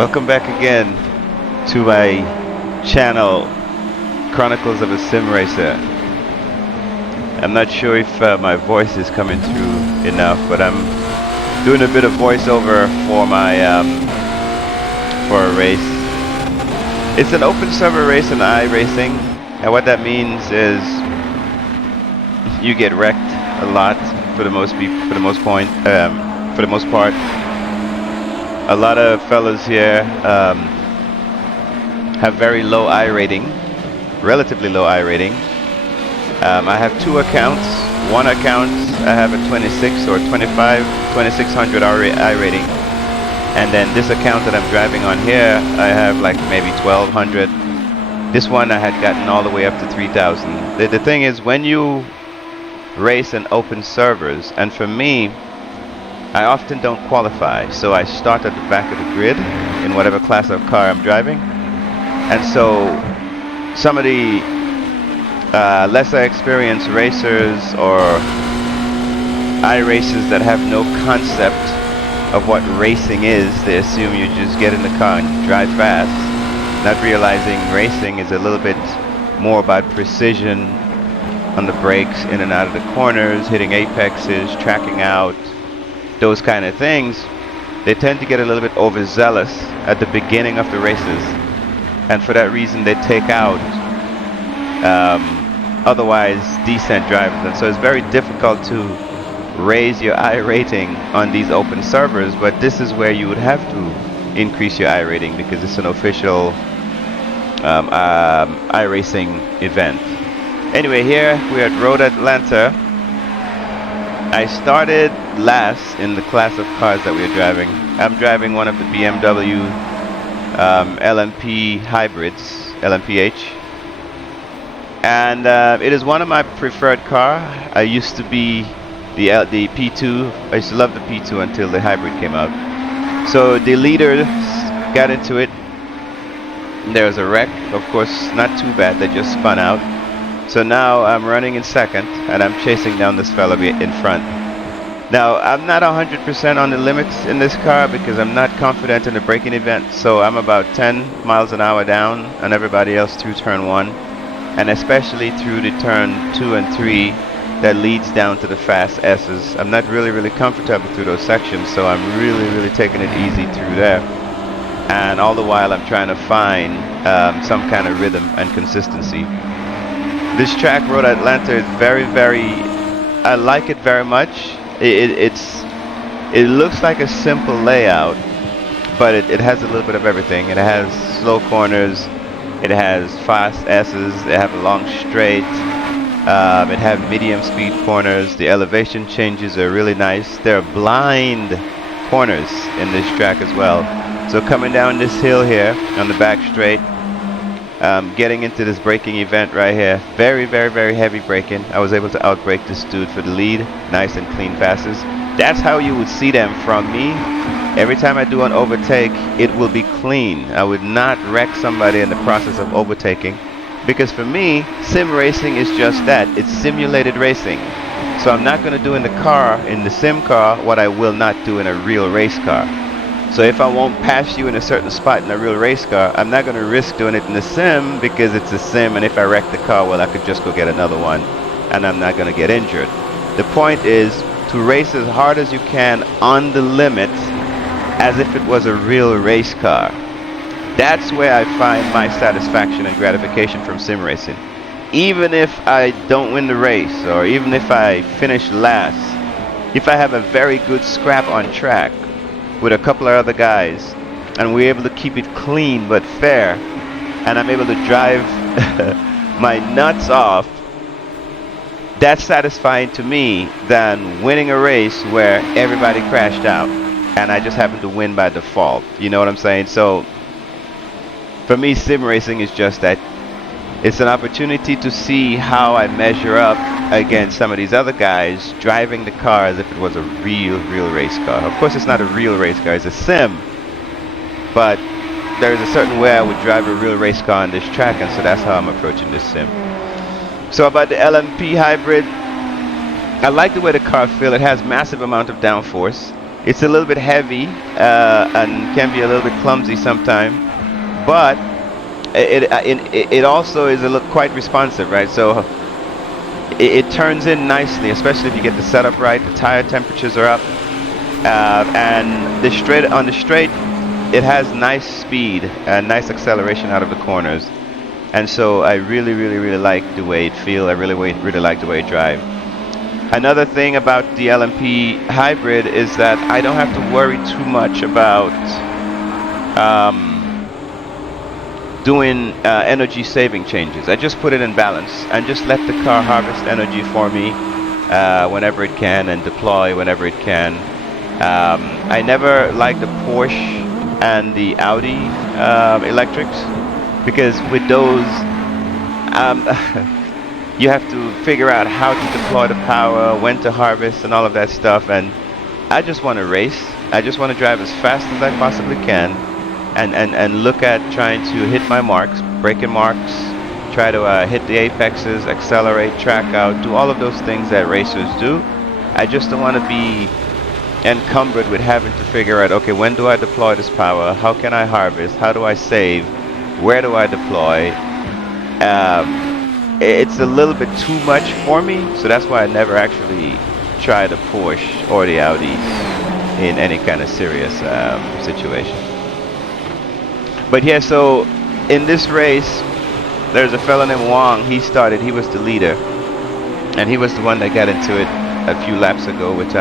Welcome back again to my channel, Chronicles of a Sim Racer. I'm not sure if my voice is coming through enough, but I'm doing a bit of voiceover for my for a race. It's an open server race in iRacing, and what that means is you get wrecked a lot for the most part. A lot of fellas here have very low I rating, relatively low I rating. I have two accounts. One account I have a 26 or 2600 I rating, and then this account that I'm driving on here, I have like maybe 1200. This one I had gotten all the way up to 3000. The thing is, when you race in open servers, and for me, I often don't qualify, so I start at the back of the grid in whatever class of car I'm driving. And so some of the lesser experienced racers or iRacers that have no concept of what racing is, they assume you just get in the car and drive fast, not realizing racing is a little bit more about precision on the brakes, in and out of the corners, hitting apexes, tracking out, those kind of things. They tend to get a little bit overzealous at the beginning of the races, and for that reason they take out otherwise decent drivers, and so it's very difficult to raise your I rating on these open servers. But this is where you would have to increase your I rating, because it's an official iRacing event. Anyway, here we're at Road Atlanta. I started last in the class of cars that we're driving. I'm driving one of the BMW LMP hybrids, LMPh. And it is one of my preferred car. I used to be the P2. I used to love the P2 until the hybrid came out. So the leaders got into it. There was a wreck. Of course, not too bad. They just spun out. So now I'm running in second, and I'm chasing down this fella in front. Now, I'm not 100% on the limits in this car because I'm not confident in the braking event. So I'm about 10 miles an hour down on everybody else through turn 1. And especially through the turn 2 and 3 that leads down to the fast S's. I'm not really comfortable through those sections, so I'm really taking it easy through there. And all the while I'm trying to find some kind of rhythm and consistency. This track, Road Atlanta, is very, I like it very much. It looks like a simple layout, but it has a little bit of everything. It has slow corners, it has fast S's, it has a long straight, it has medium speed corners. The elevation changes are really nice. There are blind corners in this track as well. So coming down this hill here on the back straight, getting into this braking event right here, very heavy braking. I was able to outbrake this dude for the lead. Nice and clean passes. That's how you would see them from me. Every time I do an overtake, it will be clean. I would not wreck somebody in the process of overtaking, because for me, sim racing is just that. It's simulated racing. So I'm not going to do in the car, in the sim car, what I will not do in a real race car. So if I won't pass you in a certain spot in a real race car, I'm not going to risk doing it in the sim, because it's a sim, and if I wreck the car, well, I could just go get another one, and I'm not going to get injured. The point is to race as hard as you can on the limit, as if it was a real race car. That's where I find my satisfaction and gratification from sim racing. Even if I don't win the race, or even if I finish last, if I have a very good scrap on track with a couple of other guys, and we're able to keep it clean but fair, and I'm able to drive my nuts off, that's satisfying to me than winning a race where everybody crashed out and I just happened to win by default. You know what I'm saying? So for me, sim racing is just that. It's an opportunity to see how I measure up against some of these other guys driving the car as if it was a real race car. Of course, it's not a real race car, it's a sim. But there's a certain way I would drive a real race car on this track, and so that's how I'm approaching this sim. So about the LMP hybrid, I like the way the car feels. It has massive amount of downforce. It's a little bit heavy and can be a little bit clumsy sometimes, but it also is quite responsive, right? So it turns in nicely, especially if you get the setup right. The tire temperatures are up, and on the straight, it has nice speed and nice acceleration out of the corners. And so I really, really, really like the way it feels. I really like the way it drives. Another thing about the LMP hybrid is that I don't have to worry too much about doing energy saving changes. I just put it in balance and just let the car harvest energy for me whenever it can and deploy whenever it can. I never liked the Porsche and the Audi electrics, because with those you have to figure out how to deploy the power, when to harvest, and all of that stuff. And I just want to race. I just want to drive as fast as I possibly can, and look at trying to hit my marks, braking marks, try to hit the apexes, accelerate, track out, do all of those things that racers do. I just don't want to be encumbered with having to figure out, okay, when do I deploy this power? How can I harvest? How do I save? Where do I deploy? It's a little bit too much for me, so that's why I never actually try the Porsche or the Audi in any kind of serious situation. But yeah, so in this race, there's a fella named Wang. He was the leader, and he was the one that got into it a few laps ago with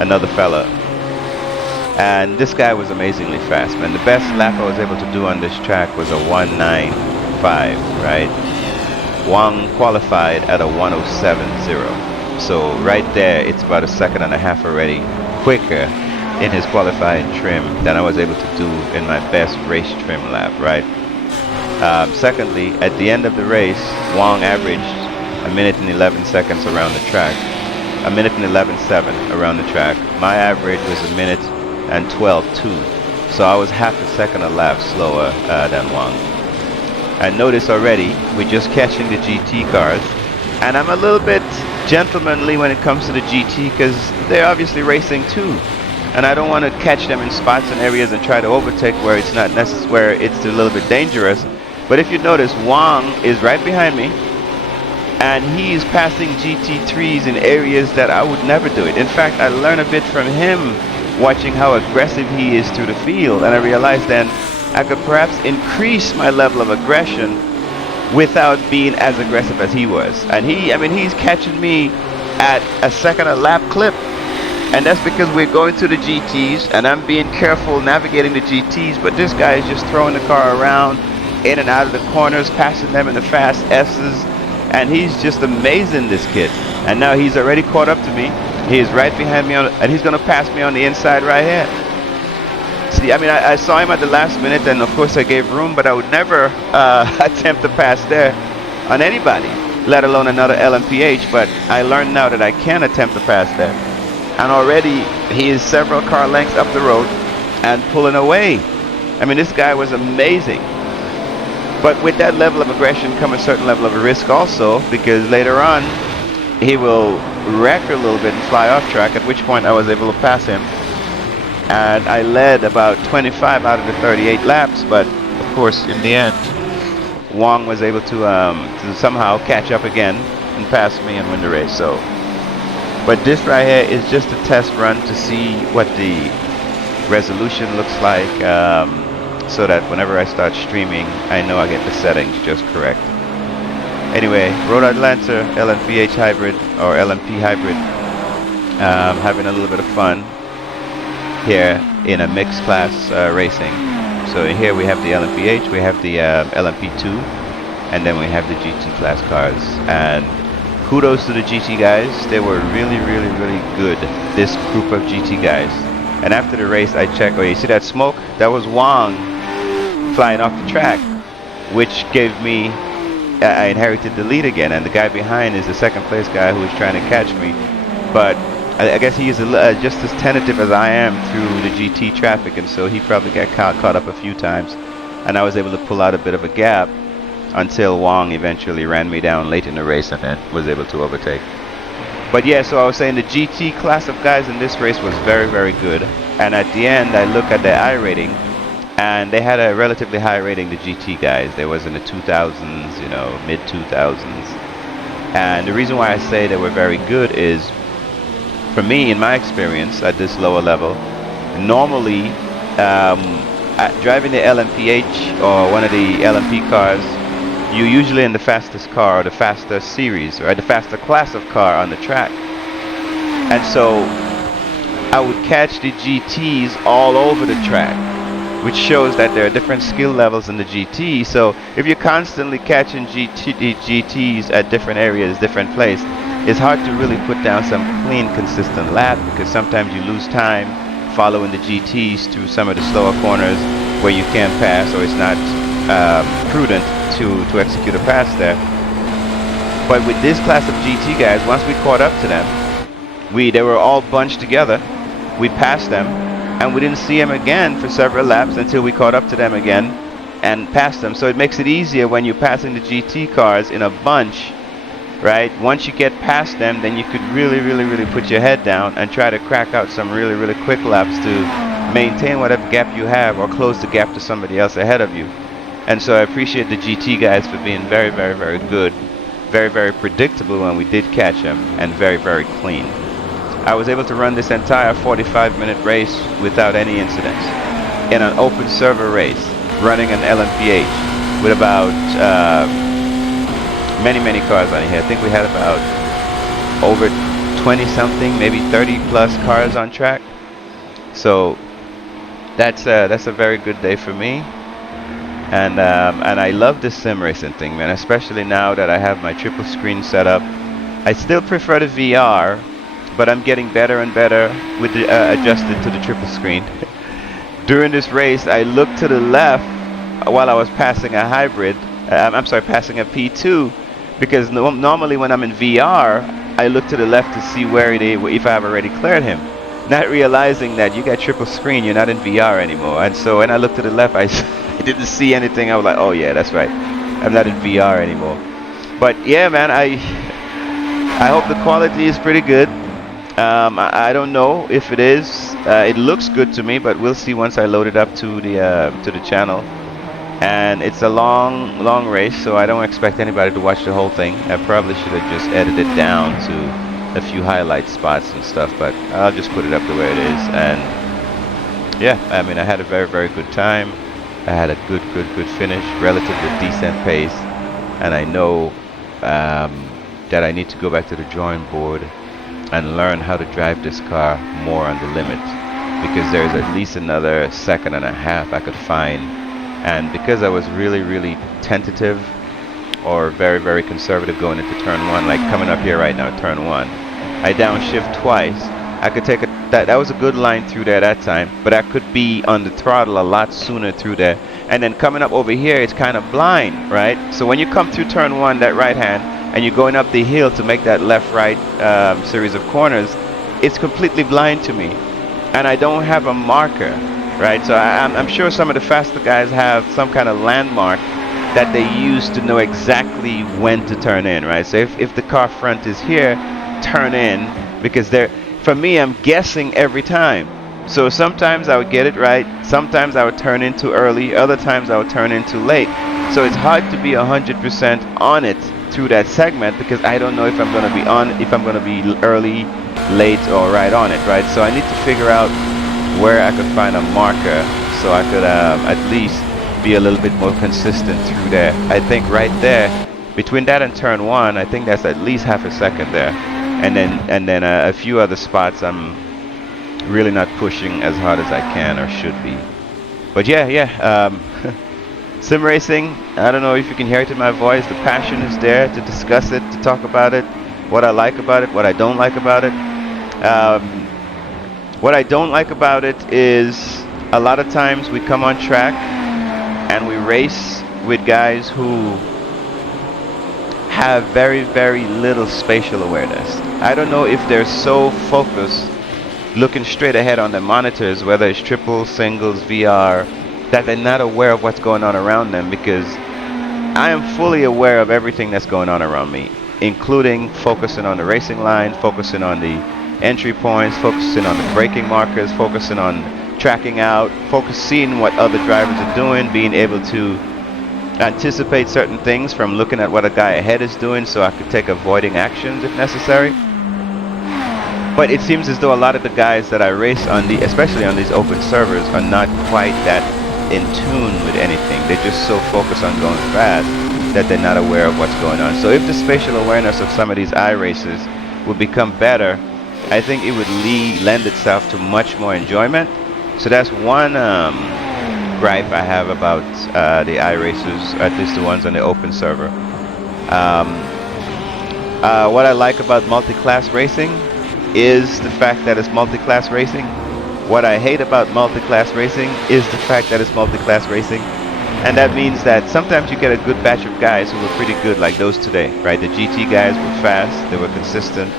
another fella. And this guy was amazingly fast, man. The best lap I was able to do on this track was a 1:9.5, right? Wang qualified at a 1:07.0. So right there, it's about a second and a half already quicker in his qualifying trim than I was able to do in my best race trim lap, right? Secondly, at the end of the race, Wang averaged 1 minute and 11 seconds around the track. 1 minute and 11.7 around the track. My average was 1 minute and 12.2. So I was half a second a lap slower than Wang. And notice already, we're just catching the GT cars. And I'm a little bit gentlemanly when it comes to the GT, because they're obviously racing too. And I don't want to catch them in spots and areas and try to overtake where it's not necessary, where it's a little bit dangerous. But if you notice, Wang is right behind me, and he's passing GT3s in areas that I would never do it. In fact, I learned a bit from him watching how aggressive he is through the field, and I realized then I could perhaps increase my level of aggression without being as aggressive as he was. And he's catching me at a second a lap clip. And that's because we're going through the GTs, and I'm being careful navigating the GTs, but this guy is just throwing the car around, in and out of the corners, passing them in the fast S's, and he's just amazing, this kid. And now he's already caught up to me. He is right behind me, and he's going to pass me on the inside right here. See, I saw him at the last minute, and of course I gave room, but I would never attempt to pass there on anybody, let alone another LMPh, but I learned now that I can attempt to pass there. And already he is several car lengths up the road and pulling away. This guy was amazing. But with that level of aggression comes a certain level of risk also, because later on he will wreck a little bit and fly off track, at which point I was able to pass him. And I led about 25 out of the 38 laps, but of course in the end Wang was able to somehow catch up again and pass me and win the race. So. But this right here is just a test run to see what the resolution looks like, so that whenever I start streaming, I know I get the settings just correct. Anyway, Road Atlanta LMPh hybrid, or LMP hybrid, having a little bit of fun here in a mixed class racing. So here we have the LMPh, we have the LMP2, and then we have the GT class cars. And kudos to the GT guys. They were really, really, really good, this group of GT guys. And after the race, I checked, you see that smoke? That was Wang flying off the track, which gave me, I inherited the lead again. And the guy behind is the second place guy who was trying to catch me. But I guess he is just as tentative as I am through the GT traffic, and so he probably got caught up a few times. And I was able to pull out a bit of a gap until Wang eventually ran me down late in the race and then was able to overtake. But yeah, so I was saying the GT class of guys in this race was very, very good. And at the end, I look at their I rating, and they had a relatively high rating, the GT guys. They was in the 2000s, you know, mid 2000s. And the reason why I say they were very good is, for me, in my experience at this lower level, normally driving the LMPh or one of the LMP cars, you're usually in the fastest car or the faster series or the faster class of car on the track. And so I would catch the GTs all over the track, which shows that there are different skill levels in the GT. So if you're constantly catching GTs at different areas, different places, it's hard to really put down some clean, consistent lap, because sometimes you lose time following the GTs through some of the slower corners where you can't pass, or it's not prudent to execute a pass there. But with this class of GT guys, once we caught up to them, they were all bunched together. We passed them, and we didn't see them again for several laps until we caught up to them again and passed them. So it makes it easier when you're passing the GT cars in a bunch, right? Once you get past them, then you could really put your head down and try to crack out some really quick laps to maintain whatever gap you have or close the gap to somebody else ahead of you. And so I appreciate the GT guys for being very good, very predictable when we did catch them, and very clean. I was able to run this entire 45-minute race without any incidents in an open server race, running an LMPh with about many cars on here. I think we had about over 20 something, maybe 30 plus cars on track. So that's a very good day for me. And I love this sim racing thing, man, especially now that I have my triple screen set up. I still prefer the VR, but I'm getting better and better with the adjusted to the triple screen. During this race, I looked to the left while I was passing a hybrid. Passing a P2, because normally when I'm in VR, I look to the left to see where it is, if I've already cleared him, not realizing that you got triple screen, you're not in VR anymore. And so when I looked to the left, I didn't see anything. I was like, oh yeah, that's right, I'm not in VR anymore. But yeah, man, I hope the quality is pretty good. I don't know if it is. It looks good to me, but we'll see once I load it up to the channel. And it's a long race, so I don't expect anybody to watch the whole thing. I probably should have just edited down to a few highlight spots and stuff, but I'll just put it up the way it is. And yeah, I mean, I had a very good time. I had a good finish, relatively decent pace, and I know that I need to go back to the drawing board and learn how to drive this car more on the limit, because there's at least another second and a half I could find. And because I was really tentative or very conservative going into turn one, like coming up here right now, turn one, I downshift twice. I could take that was a good line through there that time, but I could be on the throttle a lot sooner through there. And then coming up over here, it's kind of blind, right? So when you come through turn one, that right hand, and you're going up the hill to make that left-right series of corners, it's completely blind to me, and I don't have a marker, right? So I'm sure some of the faster guys have some kind of landmark that they use to know exactly when to turn in, right? So if the car front is here, turn in, because for me, I'm guessing every time. So sometimes I would get it right, sometimes I would turn in too early, other times I would turn in too late. So it's hard to be 100% on it through that segment, because I don't know if I'm going to be on, if I'm going to be early, late, or right on it, right? So I need to figure out where I could find a marker so I could at least be a little bit more consistent through there. I think right there, between that and turn one, I think that's at least half a second there. And then a few other spots I'm really not pushing as hard as I can or should be. But yeah, sim racing, I don't know if you can hear it in my voice. The passion is there to discuss it, to talk about it, what I like about it, what I don't like about it. What I don't like about it is a lot of times we come on track and we race with guys who have very little spatial awareness. I don't know if they're so focused looking straight ahead on the monitors, whether it's triples, singles, VR, that they're not aware of what's going on around them, because I am fully aware of everything that's going on around me. including focusing on the racing line, focusing on the entry points, focusing on the braking markers, focusing on tracking out, seeing what other drivers are doing, being able to anticipate certain things from looking at what a guy ahead is doing so I could take avoiding actions if necessary. But it seems as though a lot of the guys that I race on especially on these open servers, are not quite that in tune with anything. They're just so focused on going fast that they're not aware of what's going on. So if the spatial awareness of some of these iRaces would become better, I think it would lend itself to much more enjoyment. So that's one gripe I have about the iRacers, at least the ones on the open server. What I like about multi-class racing is the fact that it's multi-class racing. What I hate about multi-class racing is the fact that it's multi-class racing. And that means that sometimes you get a good batch of guys who were pretty good, like those today, right? The GT guys were fast, they were consistent,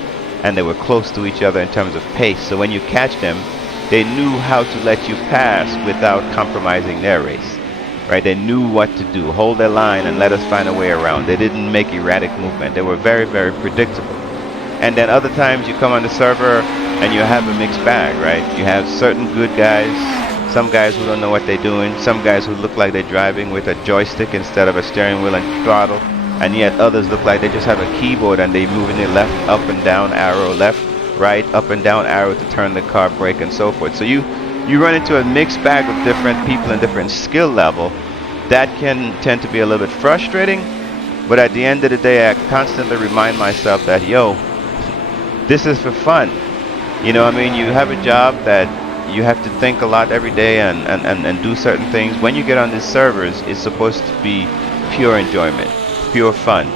and they were close to each other in terms of pace. So when you catch them, they knew how to let you pass without compromising their race, right? They knew what to do, hold their line and let us find a way around. They didn't make erratic movement. They were very, very predictable. And then other times you come on the server and you have a mixed bag, right? You have certain good guys, some guys who don't know what they're doing, some guys who look like they're driving with a joystick instead of a steering wheel and throttle, and yet others look like they just have a keyboard and they're moving their left up and down arrow, left, right, up and down arrow to turn the car, brake, and so forth. So you run into a mixed bag of different people and different skill level. That can tend to be a little bit frustrating, but at the end of the day, I constantly remind myself that, yo, this is for fun. You know what I mean? You have a job that you have to think a lot every day and do certain things. When you get on these servers, it's supposed to be pure enjoyment, pure fun.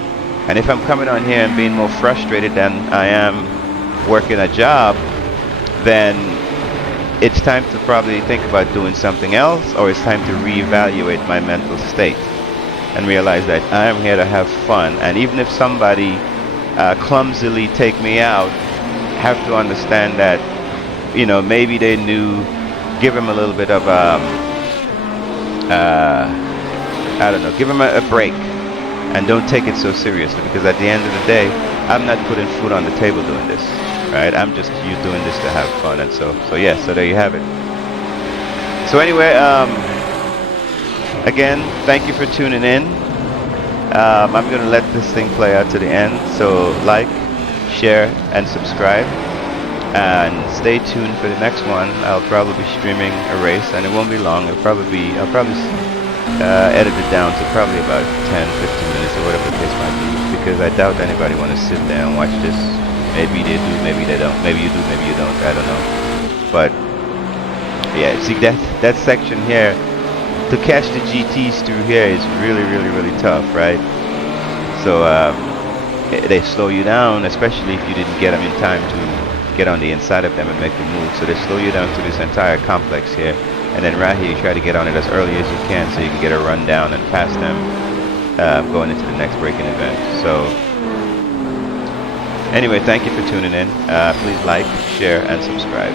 And if I'm coming on here and being more frustrated than I am working a job, then it's time to probably think about doing something else, or it's time to reevaluate my mental state and realize that I am here to have fun. And even if somebody clumsily take me out, have to understand that, you know, maybe they knew, give them a little bit of I don't know, give them a break and don't take it so seriously, because at the end of the day, I'm not putting food on the table doing this, right? I'm just doing this to have fun. And so yeah, so there you have it. So anyway, again, thank you for tuning in. I'm going to let this thing play out to the end. So like, share, and subscribe. And stay tuned for the next one. I'll probably be streaming a race, and it won't be long. I'll probably edit it down to probably about 10-15 minutes or whatever the case might be, because I doubt anybody want to sit there and watch this. Maybe they do, maybe they don't. Maybe you do, maybe you don't. I don't know. But yeah, see that section here, to catch the GTs through here is really, really, really tough, right? So they slow you down, especially if you didn't get them in time to get on the inside of them and make the move. So they slow you down to this entire complex here, and then right here you try to get on it as early as you can so you can get a run down and pass them going into the next braking event. So anyway, thank you for tuning in. Please like, share, and subscribe.